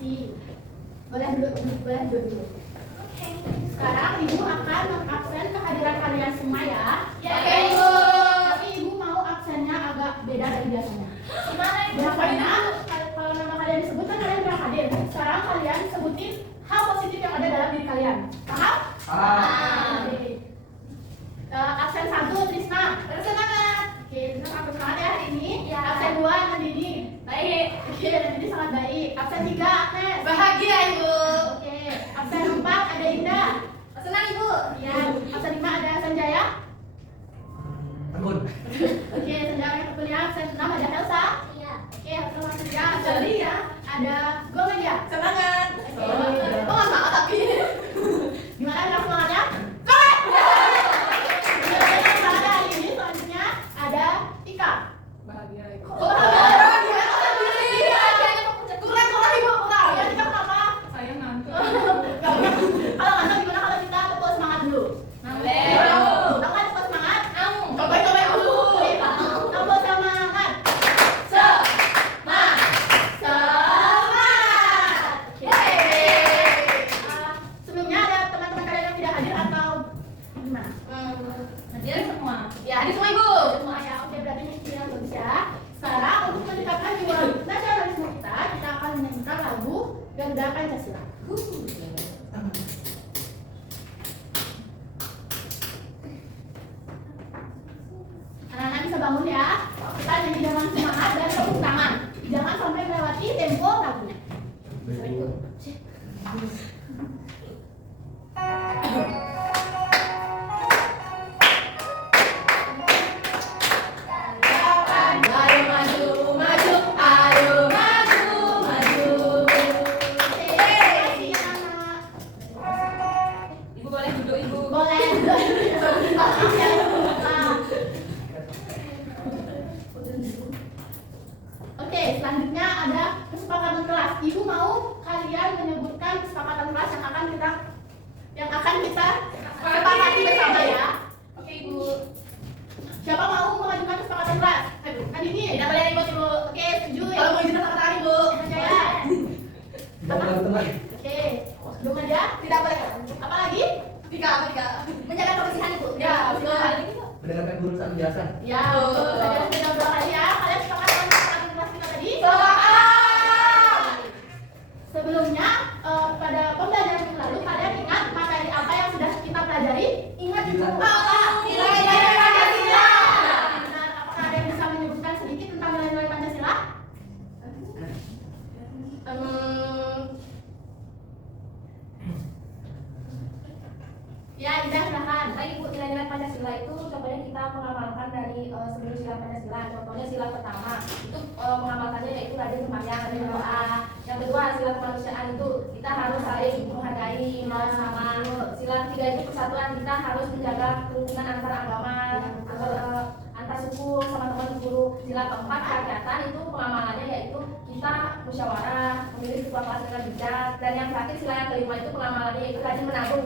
kasih. Boleh duduk. Oke. Sekarang Ibu akan mengabsen kehadiran kalian semua ya. Ya, Ibu. Tapi Ibu mau absennya agak beda dari biasanya. Gimana Ibu? Biasanya kalau nama kalian disebut kan kalian bilang hadir. Sekarang kalian sebutin hal positif yang ada dalam diri kalian. Paham? Oke. Absen 1 Trisna. Bersemangat. Oke, Trisna absen semangat ya hari ini. Ya. Absen 2 Nandini. Baik. Oke, Nandini sangat baik. Absen 3 Agnes. Bahagia Ibu. Oke, absen 4 ada Indah. Senang Ibu. Ya, absen 5 ada Sanjaya. Tekun. Oke, Sanjaya yang kuliah. Absen 6 ada Elsa. Iya. Oke, absen 3 absen 4 ada Gomedia. Semangat. Oke. Oh, semangat tapi. Gimana bilang semangatnya? Semangat hari ini selanjutnya ada Ika. Bahagia Ibu. Kurang Ibu, kurang. Ya, Ika kenapa? Saya ngantuk. Kalau nggak tahu gimana kalau kita tepuk semangat dulu? Boleh. Tahu kan tepuk semangat? Coba dulu. Oke, tepuk semangat. Semangat. Sebelumnya ada teman-teman kalian yang tidak hadir atau gimana? Hadir semua. Ya, hadir semua Ibu. Semua ya, oke berarti ini yang bagus ya. Sekarang untuk meningkatkan jiwa nasionalisme kita akan menyanyikan lagu Garuda Pancasila. Anak-anak bisa bangun ya. Kita nyanyi dengan semangat dan tepuk tangan. Jangan sampai melewati tempo lagunya. Ayo maju, maju, ayo maju, maju. Oke, terima kasih anak-anak. Ibu boleh duduk Ibu. Boleh. Maaf ya. Oke, selanjutnya ada kesepakatan kelas. Ibu mau kalian menyebutkan kesepakatan kelas yang akan kita sepakati bersama ya. Oke Ibu. Siapa mau mengajukan kesepakatan kelas? Aduh, kan ini. Tidak boleh ribut Ibu. Oke, setuju ya. Kalau mau izin sama tangan Ibu. Percaya. Teman-teman. Oke, belum aja. Tidak boleh. Apa lagi? Tiga. Menjaga kebersihan Ibu. Ya, betul. Mendengarkan guru saat penjelasan. Ya, betul. Saja sudah berapa kali ya? Kalian sepakat dengan kesepakatan kelas kita tadi? Semangat. Sebelumnya, pada pembelajaran yang lalu, kalian ingat materi apa yang sudah kita pelajari? Ingat itu apa? Nilai-nilai Pancasila. Benar. Apakah ada yang bisa menyebutkan sedikit tentang nilai-nilai Pancasila? Ya, Indah, silahkan. Baik Ibu, nilai-nilai Pancasila itu contohnya kita mengamalkan dari 9 sila Pancasila. Contohnya sila pertama itu mengamalkannya yaitu rajin sembahyang, rajin berdoa. Yang kedua sila kemanusiaan itu kita harus saling menghargai, melawan sama. Sila ketiga itu persatuan, kita harus menjaga kerukunan antar agama, antar suku sama teman guru. Sila keempat kerakyatan itu pengamalannya yaitu kita musyawarah, memilih ketua kelas dengan bijak. Dan yang terakhir sila yang kelima itu pengamalannya yaitu rajin menabung.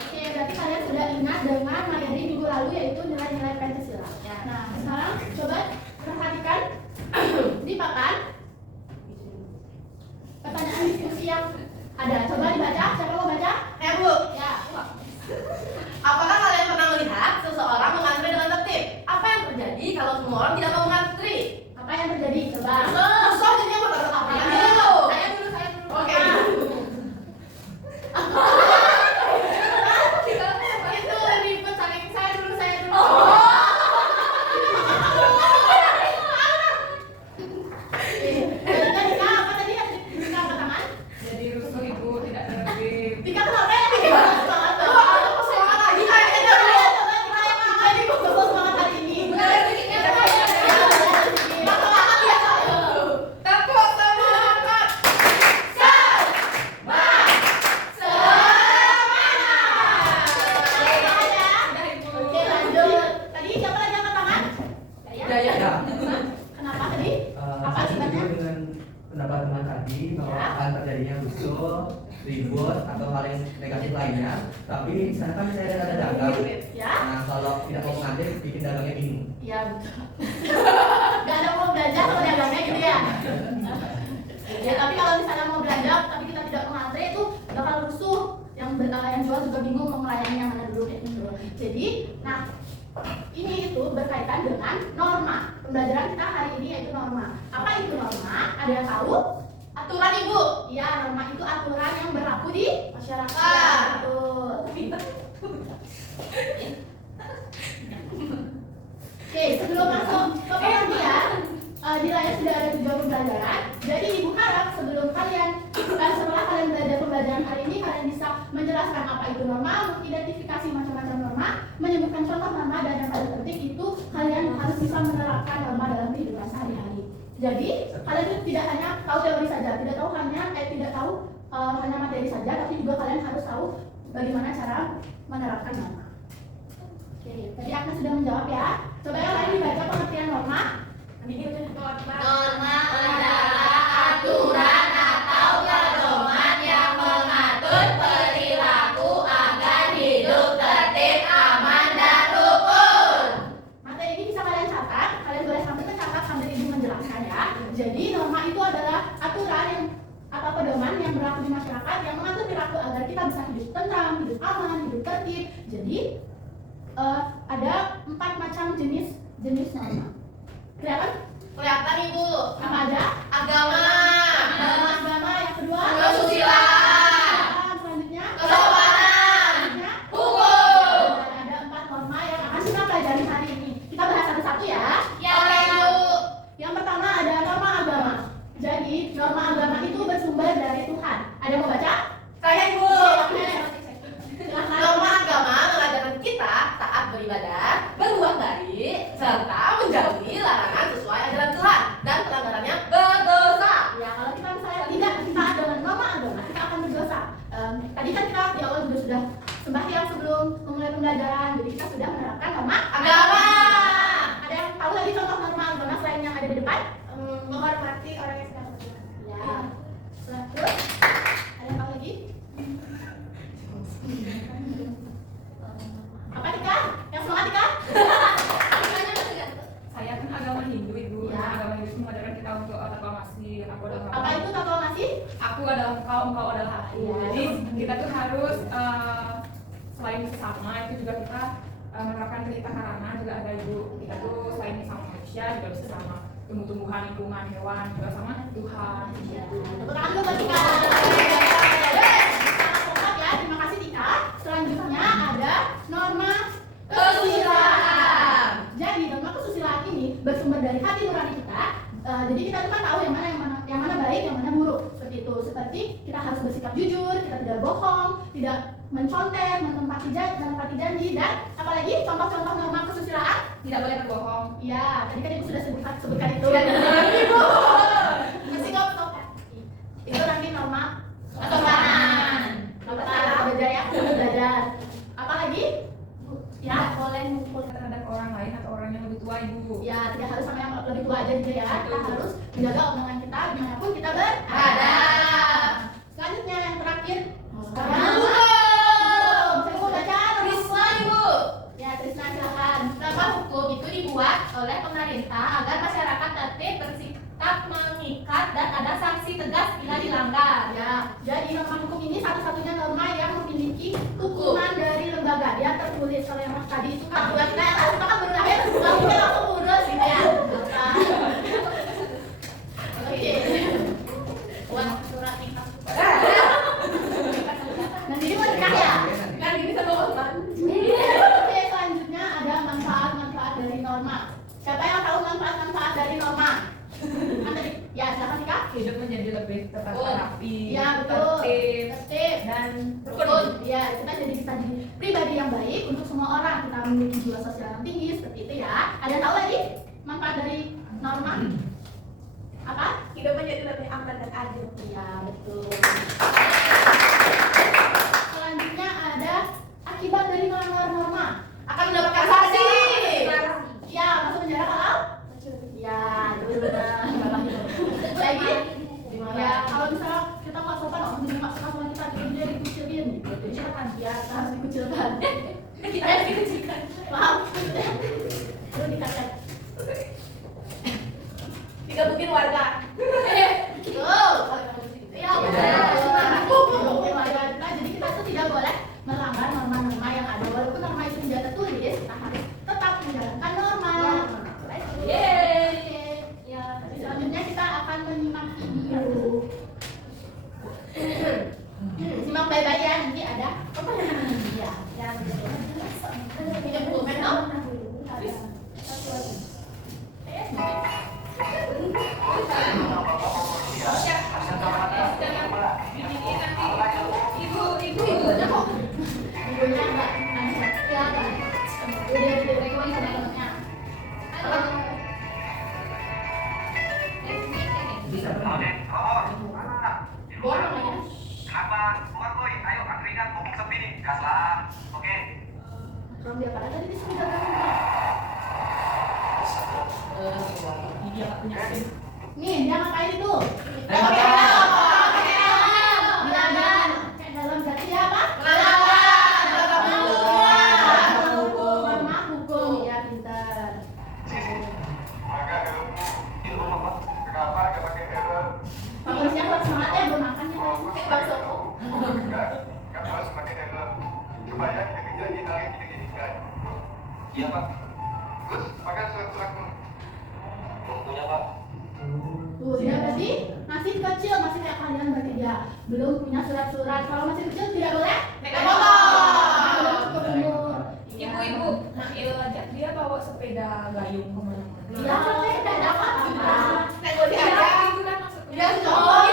Oke, berarti kalian sudah ingat dengan materi minggu lalu yaitu nilai-nilai Pancasila. Ya. Nah, sekarang coba perhatikan di papan pertanyaan diskusi yang ada. Coba dibaca. Siapa mau baca? Bu. Ya. Apakah kalian pernah melihat seseorang mengantri dengan tertib? Apa yang terjadi kalau semua orang tidak mau mengantri? Apa yang terjadi? Coba. Selanjutnya apa yang dulu? Saya dulu. Oke. Itu ribet saling saya dulu. Tadi apa tadi? Tika pertama. Jadi rusuh Ibu, tidak tertib. Tika kenapa ya? Tika semangat. Semangat lagi. Coba semangat hari ini. Tepuk semangat. Oke, lanjut. Tadi siapa lagi angkat tangan? Daya. Ya. Kenapa tadi? Apa Saya akibatnya? setuju dengan pendapat teman tadi bahwa Ya. akan terjadinya rusuh, ribut atau hal yang negatif lainnya. Tapi di sana kan saya ada dagang. Ya? Nah, kalau tidak mau mengajar, bikin dagangnya bingung. Iya betul. Gak ada mau belajar kalau dagangnya gitu ya. Ya, tapi kalau misalnya mau belanja tapi kita tidak mengantre itu bakal rusuh. Yang jual juga bingung mau melayani yang mana dulu kayak gitu. Jadi, nah ini itu berkaitan dengan norma. Pembelajaran kita hari ini yaitu norma. Apa itu norma? Ada yang tahu? Aturan Ibu. Iya, norma itu aturan yang berlaku di Masyarakat. Ya, betul. Oke, sebelum masuk ke pengertian, di layar sudah ada tujuan pembelajaran. Jadi ibu harap setelah kalian belajar pembelajaran hari ini, kalian bisa menjelaskan apa itu norma, mengidentifikasi macam-macam norma, menyebutkan contoh norma, dan yang paling penting itu kalian harus bisa menerapkan norma dalam kehidupan sehari-hari. Jadi kalian itu tidak hanya tahu teori saja, tidak tahu hanya materi saja, tapi juga kalian harus tahu bagaimana cara menerapkan norma. Oke, tadi Agnes sudah menjawab ya. Coba yang lain dibaca pengertian norma. Norma adalah aturan atau pedoman yang mengatur perilaku agar hidup tertib, aman, dan rukun. Materi ini bisa kalian catat, kalian boleh sambil mencatat sambil ibu menjelaskan ya. Jadi norma itu adalah aturan atau pedoman yang berlaku di masyarakat yang mengatur perilaku agar kita bisa hidup tentram, hidup aman, hidup tertib. Jadi ada 4 macam jenis norma. Kelihatan? Kelihatan Ibu. Apa aja? Agama. Agama. Yang kedua? Kesusilaan. Selanjutnya? Kesopanan. Selanjutnya? Hukum. Dan ada 4 norma yang akan kita pelajari hari ini. Kita bahas satu-satu ya. Ya, Ibu. Yang pertama ada norma agama. Jadi norma agama itu bersumber dari Tuhan. Ada yang mau baca? Saya Ibu. Silahkan. Norma agama mengajarkan kita taat beribadah, berbuat baik, serta menjauhi larangan sesuai ajaran Tuhan dan pelanggarannya berdosa. Ya, kalau kita misalnya tidak taat dengan norma agama, kita akan berdosa. Tadi kan kita di awal juga sudah sembahyang sebelum memulai pembelajaran, jadi kita sudah menerapkan norma Agama. Ada yang tahu lagi contoh norma agama selain yang ada di depan? Menghormati orang yang sedang berjalan. Ya. Terus ada yang tahu lagi? Apa Tika? Yang semangat Tika? Saya kan agama Hindu Ibu. Ya. Nah, agama Hindu mengajarkan kita untuk aklamasi. Aku adalah Apa itu aklamasi? Aku adalah engkau adalah aku. Iya. Jadi kita tuh harus selain sesama itu juga kita menerapkan keritakarana juga ada Ibu. Kita tuh selain sama manusia juga bisa sama tumbuh-tumbuhan, lingkungan, hewan juga sama Tuhan. Gitu. Tepuk tangan dulu buat Tika. Sangat ya, terima kasih Tika. Selanjutnya ada norma kesusilaan. Jadi norma kesusilaan ini bersumber dari hati nurani kita. Jadi kita tuh kan tahu yang mana baik, yang mana buruk. Seperti itu. Seperti kita harus bersikap jujur, kita tidak bohong, tidak mencontek, menempati janji, dan apalagi contoh-contoh norma kesusilaan. Tidak boleh berbohong. Iya, tadi kan ibu sudah sebutkan itu. Iya. Ibu masih ngomong. Itu nanti norma Kesopanan. Bapak belajar ya, belajar. Apalagi? Ya, boleh mukul Terhadap orang lain atau orang yang lebih tua Ibu. ya tidak harus sama yang lebih tua aja juga ya. Kita harus menjaga omongan kita dimanapun kita berada. Ada. Selanjutnya yang terakhir. Hukum. Saya mau baca Trisna Ibu. Ya, Trisna silakan. Norma hukum itu dibuat oleh pemerintah agar masyarakat tertib, bersikap mengikat, dan ada sanksi tegas bila dilanggar. Ya, jadi norma hukum ini satu-satunya norma yang memiliki hukuman dari lembaga. Dia tertulis oleh yang tadi itu kan buat kita yang kan baru lahir, langsung langsung urus gitu ya. Oke. Buat surat nikah. Nanti ini mau nikah ya? Kan gini sama Osman. Oke, selanjutnya ada manfaat-manfaat dari norma. Siapa yang tahu manfaat-manfaat dari norma? Ya, silakan nikah. Hidup menjadi lebih tertata Oh. rapi, Ya, betul. tertib, Tertib. dan Rukun. Ya, kita jadi bisa jadi pribadi yang baik untuk semua orang. Kita memiliki jiwa sosial yang tinggi seperti itu ya. Ada yang tahu lagi manfaat dari norma? Apa? Hidup menjadi lebih aman dan adil. Ya, betul. Selanjutnya ada akibat dari melanggar norma. Akan mendapatkan sanksi. Ya, masuk penjara kalau? Ya, itu benar. Lagi? Ya, kalau misalnya kita nggak sopan, orang jadi nggak suka sama kita, dia dikucilin, dikucilkan, ya kita harus dikucilkan. Kita harus dikucilkan. Paham? Perlu dikatakan. Digebukin warga. Tuh. nanti ada pemenang dia. Ya, Punya pulpen dong? Ibunya kok? Ibunya enggak. Ya, enggak. Udah direkomendasi sama temennya. Bisa kenal. Boleh namanya. Kenapa? Keluar boy, ayo angkringan ngomong sepi nih, gas lah, oke? Kalau dia pada tadi disuruh datang. Ini dia nggak punya SIM. Nih, dia ngapain itu? Bilangan. Kayak dalam berarti dia apa? Melawan. Lemah hukum, ya pintar. Maka ilmu apa? Kenapa gak pakai error? Bagusnya harus semangat ya, belum makan ya. Bakso. Gak harus pakai error. Coba ya kita kerjain lagi kita gini kan? Iya pak. Terus pakai surat-surat waktunya pak. Tuh, dia berarti masih kecil, masih kayak kalian berarti dia belum punya surat-surat. Kalau masih kecil tidak boleh Naik motor. Belum cukup umur. Ibu-ibu, Nail aja dia bawa sepeda gayung kemana-mana. Iya, tidak dapat apa. Naik gojek aja. Itu kan maksudnya. Ya, oh.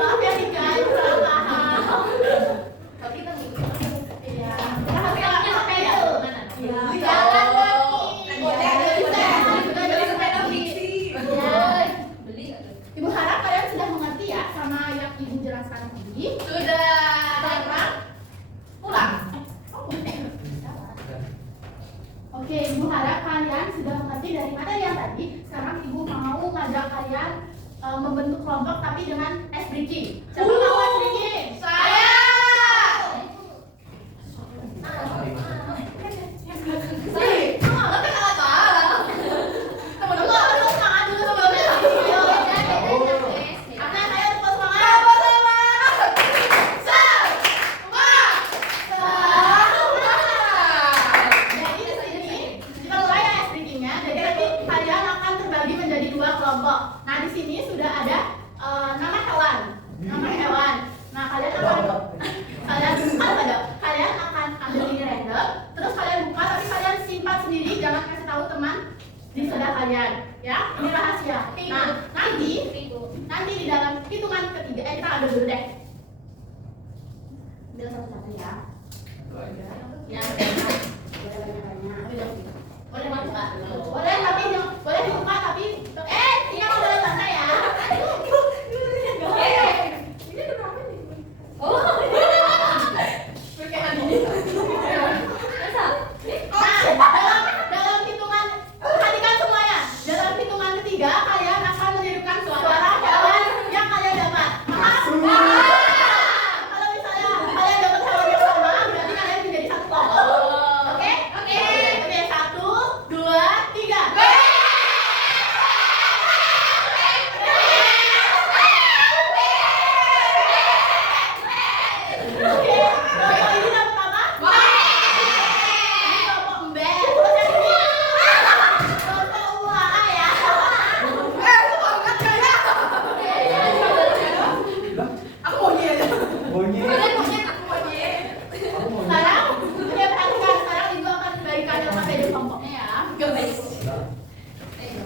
Maaf ya Dika, itu salah paham. Tapi kita ngikutin. Iya, kita harus pakai sepeda. Iya, Di jalan jalan kaki. naik gojek aja bisa. Beli sepeda fiksi. Iya. Beli nggak tuh? Ibu harap kalian sudah mengerti ya sama yang ibu jelaskan tadi. Sudah. Sekarang Pulang. Oke, ibu harap kalian sudah mengerti dari materi yang tadi. Sekarang ibu mau ngajak kalian membentuk kelompok tapi dengan ice breaking. Siapa mau ice breaking? Saya. Sih, semangat kan apa? Teman-teman harus semangat dulu sebelumnya. Karena saya lupa semangat. Sama-sama. Jadi di sini kita mulai ya ice breakingnya. Jadi nanti kalian akan terbagi menjadi dua kelompok. Nah di sini sudah ada nama hewan. Nah kalian akan ambil ini random. Terus kalian buka tapi kalian simpan sendiri. Jangan kasih tahu teman di sebelah kalian. Ya ini rahasia. Nah nanti di dalam hitungan ketiga kita ambil dulu deh. Ambil satu-satu ya. Yang boleh banyak-banyak. Boleh masuk nggak? Boleh tapi boleh dibuka tapi ini mau boleh santai ya. Ini kenapa nih? Oh. Pakai ini. Nah, dalam hitungan perhatikan semuanya. Dalam hitungan ketiga kalian akan menirukan suara hewan yang kalian dapat. Paham? Kalau misalnya kalian dapat hewan yang sama, berarti kalian menjadi satu kelompok. Oke? Oke, 1, 2, 3. Oke, kelompok ini dapat apa? Ini kelompok embek. Terus yang ini kelompok uara ya. Semangat kaya. Aku mau aja. Bunyi. Kalian maunya aku mau aja. Aku mau. Sekarang, oke perhatikan. Sekarang ibu akan bagi kalian materi kelompoknya ya. Gak baik.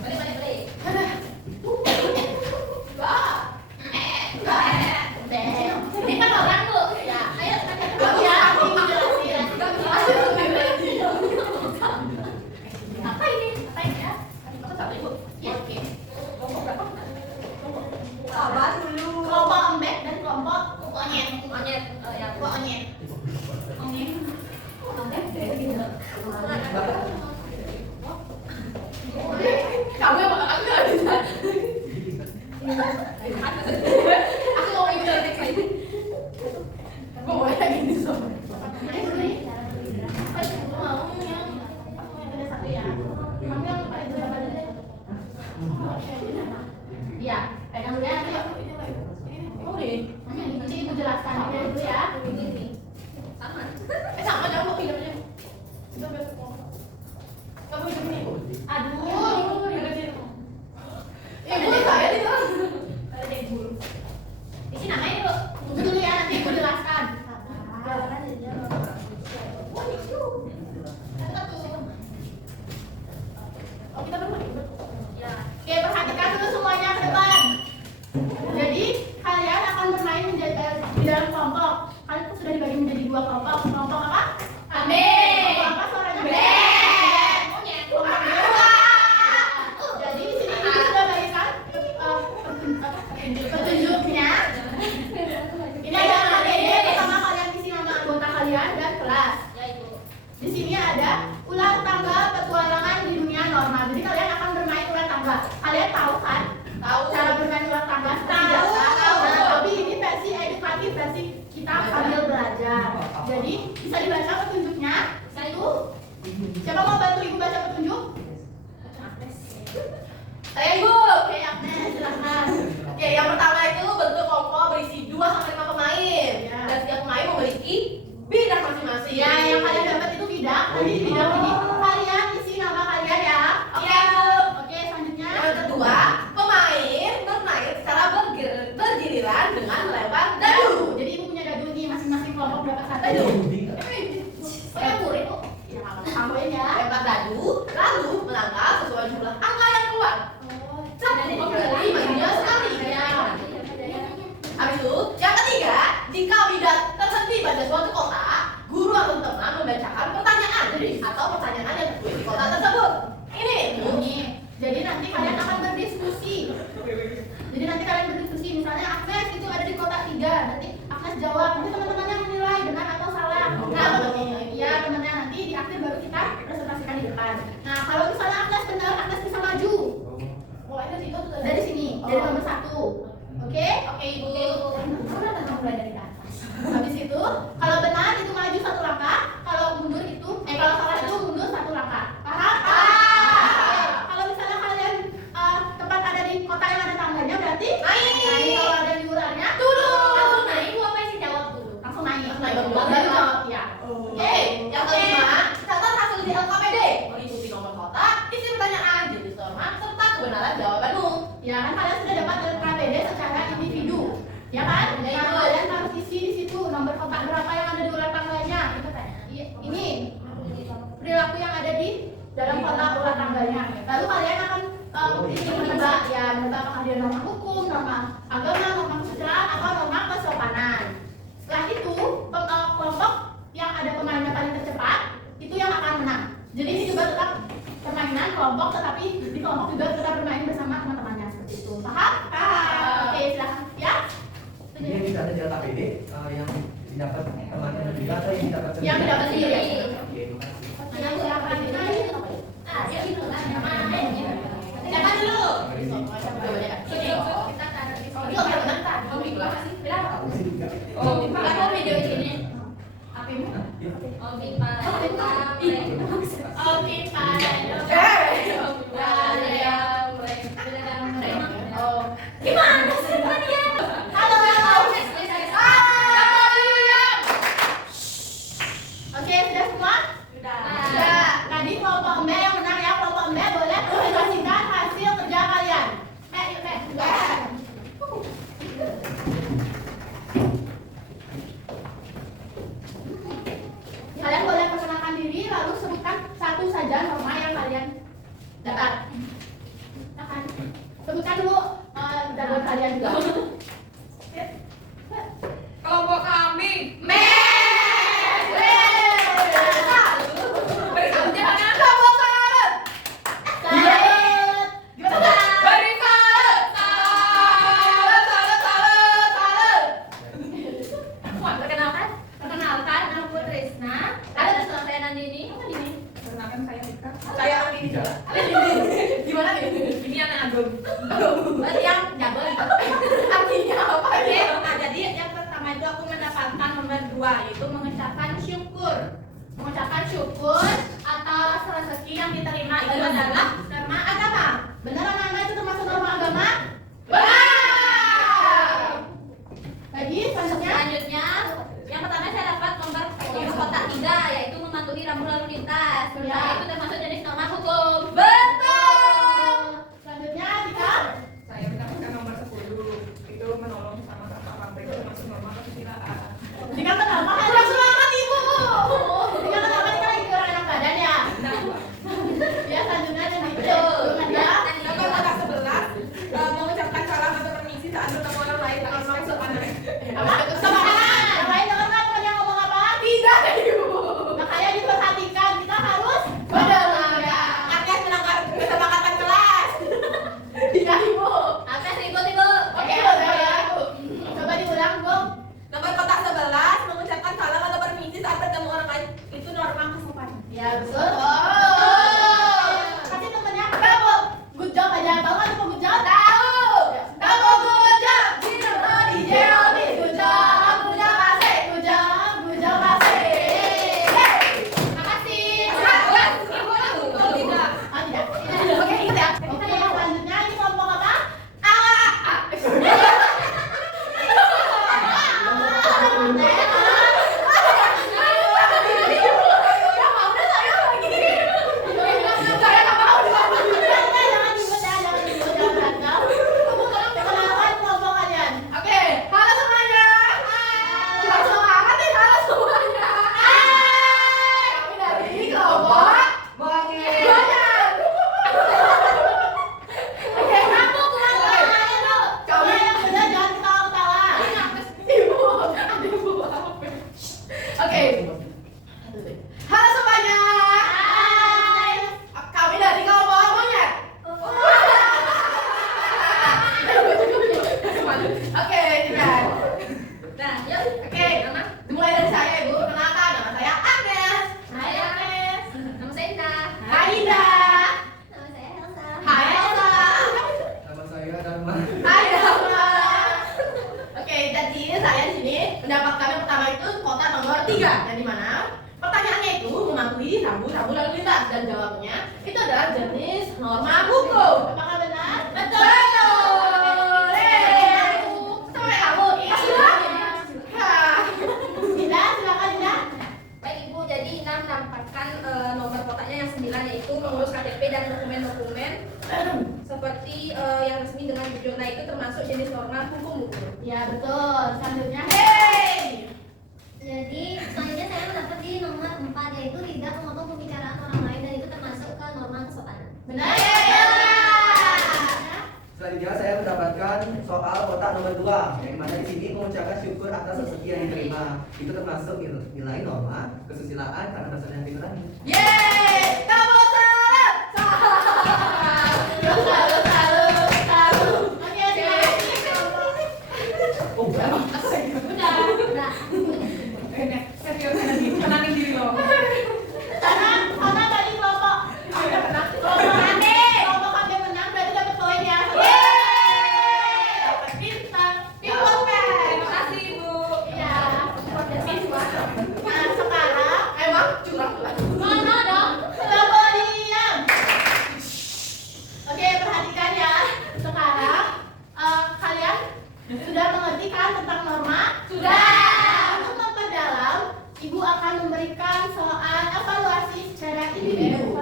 Beli. Ini kan orang tuh. Ya, ayo ya, aku jelasin. Apa ini? Apa ini ya? Ya, oke. Sabar dulu. Kelompok embek dan kelompok onyet. Monyet. Ya. Kelompok onyet. Onyet. Kamu yang bakal aku nggak bisa. Aku mau ikut dari sini. Aku mau lagi di sana. Ayo beli. Aku mau yang ada satu ya. Kamu yang paling berapa deh? Iya, pegang dulu ya. Yuk. Oh nih. Nanti ibu jelaskan dulu ya. Sama. Sama jangan mau pinjamnya. Kita besok mau. Kamu pinjam nih. Aduh. Ibu saya di dalam. Isi namanya dulu. Tunggu dulu di dalam kelompok. Kalian tuh sudah dibagi menjadi 2 kelompok. Kelompok apa? Amin. Kelompok apa suaranya? Kelompok jadi di sini ibu sudah bagikan petunjuknya. Ini ada KBD, pertama kalian isi nama anggota kalian dan kelas. Di sini ada ular tangga petualangan di dunia normal. Jadi kalian akan bermain ular tangga. Kalian tahu kan? Tahu. Cara bermain ular tangga? Tahu. Nah, tapi ini versi edukatif, versi kita sambil belajar. Jadi bisa dibaca petunjuknya. Satu. Siapa mau bantu ibu baca petunjuk? Saya Ibu. Oke, Agnes, silahkan. Oke, yang pertama itu bentuk kelompok berisi 2 sampai 5 pemain. Ya. Dan setiap pemain memiliki bidang masing-masing. Ya, yang kalian dapat itu bidang. Nanti di bidang ini kalian isi nama kalian ya. Oke, Iya, Bu. Oke, selanjutnya. Yang kedua, pemain bermain secara bergiliran dengan melempar dadu. Jadi ibu punya dadu nih, masing-masing kelompok dapat satu. Dadu. Oh, yang murid kok. Ya, tambahin ya. Lempar dadu, lalu melangkah sesuai jumlah angka yang keluar. Satu, berarti majunya sekali. Ya. Habis itu, yang ketiga, jika tidak terhenti pada suatu kota, guru atau teman membacakan pertanyaan atau pertanyaan yang tertulis di kota tersebut. Ini, Ini. Jadi nanti kalian akan berdiskusi. Jadi nanti kalian berdiskusi. Misalnya Agnes itu ada di kota 3. Nanti Agnes jawab. Nanti teman-temannya menilai benar atau salah. Nah, ya temannya nanti di akhir baru kita presentasikan di depan. Nah, kalau misalnya Agnes benar, Agnes bisa maju. oh itu situ tuh Dari sini, dari nomor 1. Oke? Oke, Ibu. Kamu mulai dari atas. Habis itu, kalau benar itu maju 1 langkah, kalau mundur itu, kalau salah itu mundur 1 langkah. Paham? Oke. Kalau misalnya kalian tempat ada di kota yang ada tangganya, berarti Naik. Kalau ada di ularnya, Turun. langsung naik. Apa sih jawab dulu? Langsung naik. Langsung naik. Baru jawab ya. Oke, yang kelima, catat hasil di LKPD. Mengikuti nomor kotak, isi pertanyaan, jenis norma, serta kebenaran jawabanmu. Ya kan kalian sudah dapat KPD secara individu, ya kan? Ya, Nah, Ibu. kalian harus isi di situ nomor kotak berapa yang ada di ular tangganya. Ini perilaku yang ada di dalam kotak ular tangganya. Lalu kalian akan menebak ya, menebak apakah dia norma hukum, norma agama, norma kesusilaan, atau norma kesopanan. Setelah itu kelompok yang ada pemainnya paling tercepat itu yang akan menang. Jadi ini juga tetap permainan kelompok, tetapi di kelompok juga tetap bermain bersama teman-temannya seperti itu. Paham? Oke, silakan. Ya? Ini yang bisa ada di LKPD yang didapat teman-teman juga atau yang didapat Yang didapat sendiri. Oke, makasih. Nah, silakan. Siapa dulu? Aku video ini. Apimu? Oke, Pak. Oke, Pak. Gimana sih dia? Halo. Oke, sudah semua? Sudah. Tadi kelompok Mbak yang menang ya. Kelompok Mbak boleh presentasikan hasil kerja kalian. Mbak, yuk Mbak. Kalian boleh perkenalkan diri lalu sebutkan satu saja norma yang kalian dapat. Silakan. Sebutkan dulu jagoan kalian juga. Kelompok kami Perkenalkan, aku Trisna. Ada bersama saya Nandini. perkenalkan saya Rika. Saya ini. Gimana ini? Ini anak Agung. Berarti yang jago itu. Artinya apa Oke, ya? nah jadi yang pertama itu aku mendapatkan nomor 2 yaitu mengucapkan syukur. Mengucapkan syukur Atas rezeki yang diterima itu adalah norma agama. benar anak-anak itu termasuk norma agama? Lagi selanjutnya Selanjutnya, yang pertama saya dapat nomor kotak 3 yaitu mematuhi rambu lalu lintas. Ya. Nah, itu termasuk jenis norma hukum. Betul. selanjutnya Dika. Saya mendapatkan nomor 10. Itu menolong sama pabrik termasuk norma kesusilaan. Dika kenapa? Kurang semangat Ibu. Dika kenapa Dika lagi kurang enak badan ya? Ya selanjutnya ada Dika. Belum ada. Nomor kotak 11 mengucapkan salam atau permisi saat bertemu orang lain tanpa maksud aneh. Apa? Oke. Halo semuanya. Hai. Kami dari kelompok monyet. Oke, kan. Nah, yuk. Oke, dimulai dari saya Ibu. Perkenalkan, nama saya Agnes. Hai Agnes. Nama saya Indah. Hai Indah. Nama saya Elsa. Hai Elsa. Nama saya Dharma. Hai Dharma. Oke, jadi saya di sini pendapat kami pertama itu kota nomor 3, yang dimana pertanyaannya itu mematuhi rambu-rambu lalu lintas dan jawabnya itu adalah jenis norma hukum. Apakah benar? Betul. Sampai kamu. Dinda, silakan Dinda. Baik Ibu, jadi Indah mendapatkan nomor kotaknya yang 9, yaitu mengurus KTP dan dokumen-dokumen seperti yang resmi dengan jujur. Nah, itu termasuk jenis norma hukum, Bu. Ya betul. Selanjutnya. Hey. Jadi selanjutnya saya mendapat di nomor 4, yaitu tidak memotong pembicaraan orang lain, dan itu termasuk ke norma kesopanan. Benar. Selanjutnya saya mendapatkan soal kotak nomor 2, yang mana di sini mengucapkan syukur atas rezeki yang diterima. Itu termasuk nilai norma kesusilaan karena dasarnya hati nurani. Yeay, kamu salah. Salut. Oke, terima kasih. Oh, berapa? Nah, Serius, tenangin diri lo. Karena tadi kelompok kami menang, berarti dapat poin ya. Yeay, dapat bintang. Terima kasih Ibu. Iya. Nah, sekarang Emang curang. mana dong? Nggak boleh diam. Oke, perhatikan ya. Sekarang kalian sudah mengerti kan tentang norma? Sudah. Untuk memperdalam, Ibu akan memberikan soal evaluasi secara individu.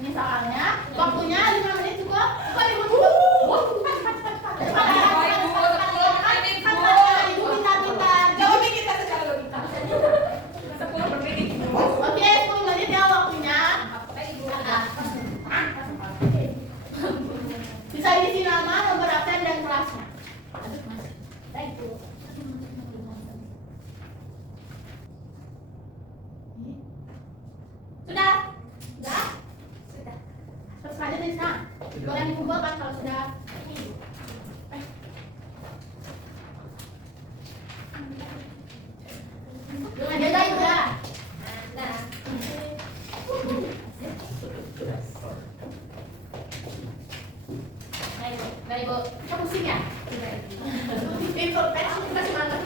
Misalnya, waktunya 5 menit cukup? Bukan Ibu cukup. Ibu pintar-pintar. Jawab kita secara logika. 10 menit Ibu. Oke, 10 menit ya waktunya. Baik Ibu. Bisa diisi nama, nomor absen, dan kelasnya. baik Bu. Sudah? Sudah? Sudah. Terus lanjut dari sana. Boleh dikumpulkan kalau sudah. Dengan jaga juga. Nah, Baik, Bu. Kita pusing ya? Informasi kita semangat.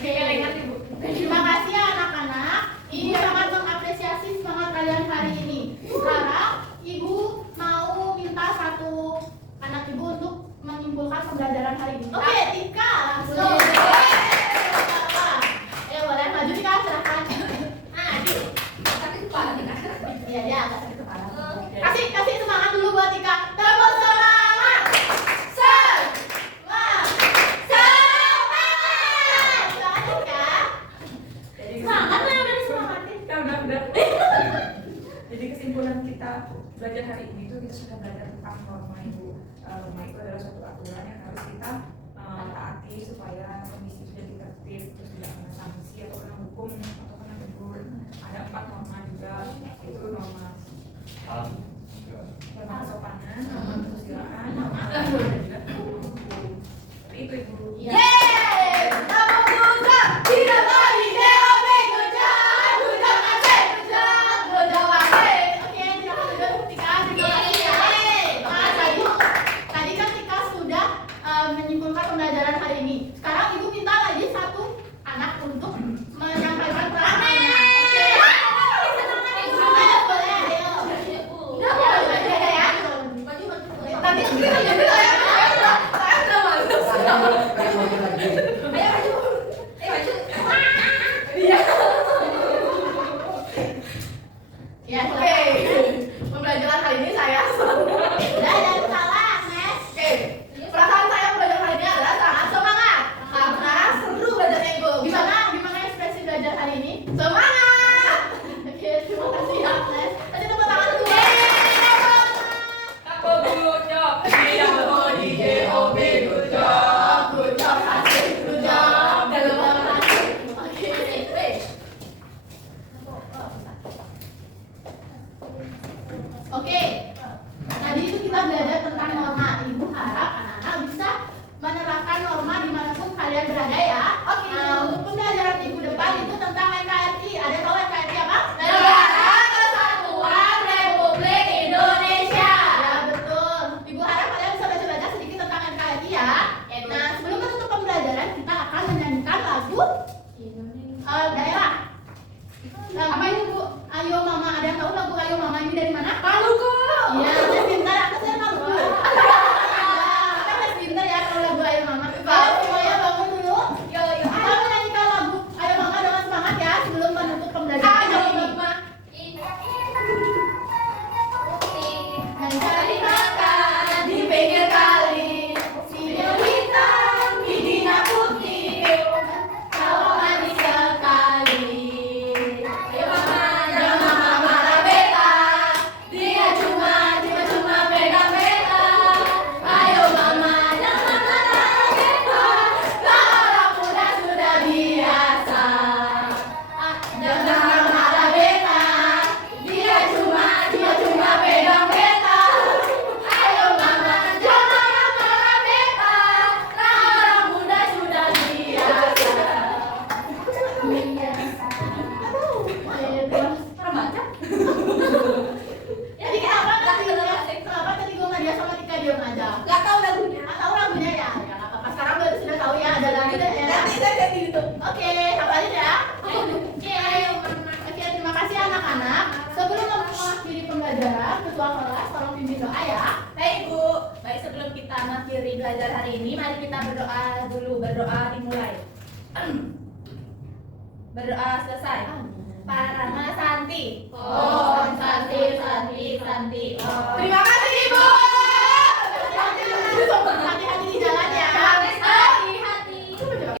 Kelengan Ibu. Terima kasih ya anak-anak. Ibu sangat mengapresiasi semangat kalian hari ini. Sekarang Ibu mau minta satu anak Ibu untuk menyimpulkan pembelajaran hari ini. Oke, Tika langsung. Ya boleh maju Tika, silahkan. Maju. sakit kepala nih. Iya dia agak sakit kepala. Kasih semangat dulu buat Tika. Tepuk semangat. Semangat. Silakan Tika. Semangat lah yang dari semangatin. Ya udah. Jadi kesimpulan kita belajar hari ini itu kita sudah belajar tentang norma Ibu. Norma itu adalah suatu aturan yang harus kita taati supaya kondisi jadi tertib, terus tidak kena sanksi atau kena hukum atau kena tegur. Ada 4 norma juga, itu norma kesopanan, norma kesusilaan, norma dan juga norma hukum. Seperti itu Ibu. Yeay, kamu juga tidak lagi DOP gujang, gujang asik, gujang asik. Oke, silakan duduk Tika. Terima kasih ya. Nah, tadi kan Tika sudah menyimpulkan aja. Nggak tahu lagunya. Nggak tahu lagunya ya, ya nggak apa-apa. Sekarang berarti sudah tahu ya ada lagu dan ya. Nanti saya lihat di YouTube. Oke, hafalin ya. Oke, oke, terima kasih anak-anak. Sebelum mengakhiri pembelajaran, ketua kelas tolong pimpin doa ya. Baik Bu, baik sebelum kita mengakhiri belajar hari ini, mari kita berdoa dulu. Berdoa dimulai. Berdoa selesai. Parama Santi. Om Santi, Santi, Santi. Om. Terima kasih.